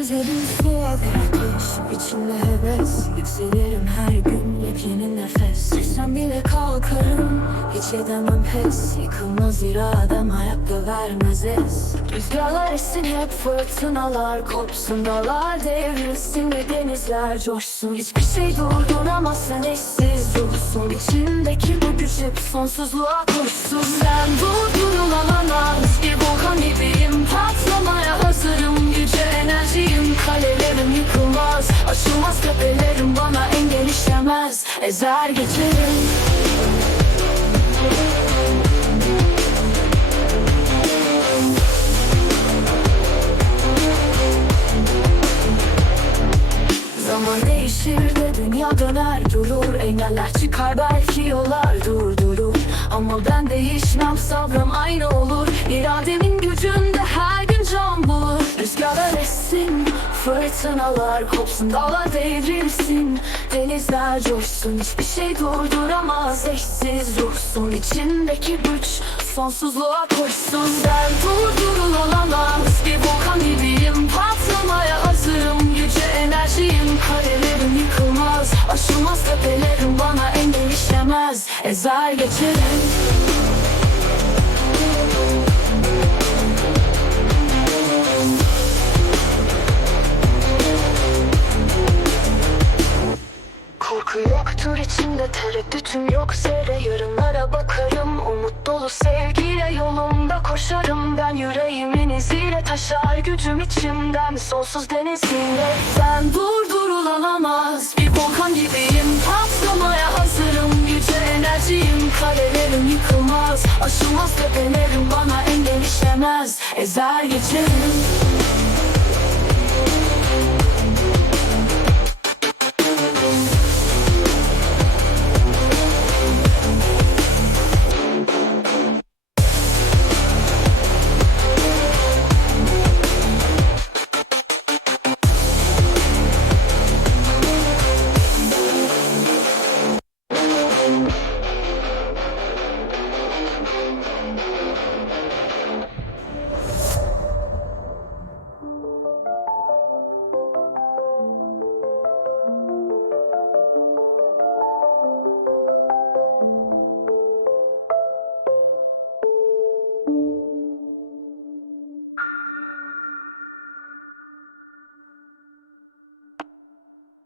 Gözlerim suya ateş içimde heves. Yükselirim her gün yepyeni nefes. Düşsem bile kalkarım Hiç edemem pes. Yıkılmaz iradem ayakta vermez es Rüzgarlar essin hep fırtınalar Kopsun dağlar devrilsin ve denizler coşsun. Hiçbir şey durduramazsan eşsiz ruhsun İçimdeki bu güç hep sonsuzluğa koşsun. Sen durdurulamaz bir volkan gibiyim işlemez Ezer geçerim. Zaman değişir de dünya döner durur. Engeller çıkar belki yollar durdurur. Ama ben değişmem sabrım aynı olur. İrademin gücünde Essin Fırtınalar kopsun. Dağlar devrilsin Denizler coşsun. Hiçbir şey durduramaz Eşsiz ruhsun. İçindeki güç Sonsuzluğa koşsun. Ben durdurulamaz bir volkan gibiyim. Patlamaya hazırım yüce enerjiyim. Karelerim yıkılmaz Aşılmaz tepelerim. Bana engel işlemez Ezer geçerim içimde tereddütüm yok zerre Yarınlara bakarım umut dolu sevgiyle yolumda koşarım. Ben yüreğimin iziyle taşar gücüm içimden. Sonsuz denizinde sen durdurulamaz Bir volkan gibiyim patlamaya hazırım. Yüce enerjiyim kalelerim yıkılmaz. Aşılmaz tepelerim bana engel işlemez. Ezer geçerim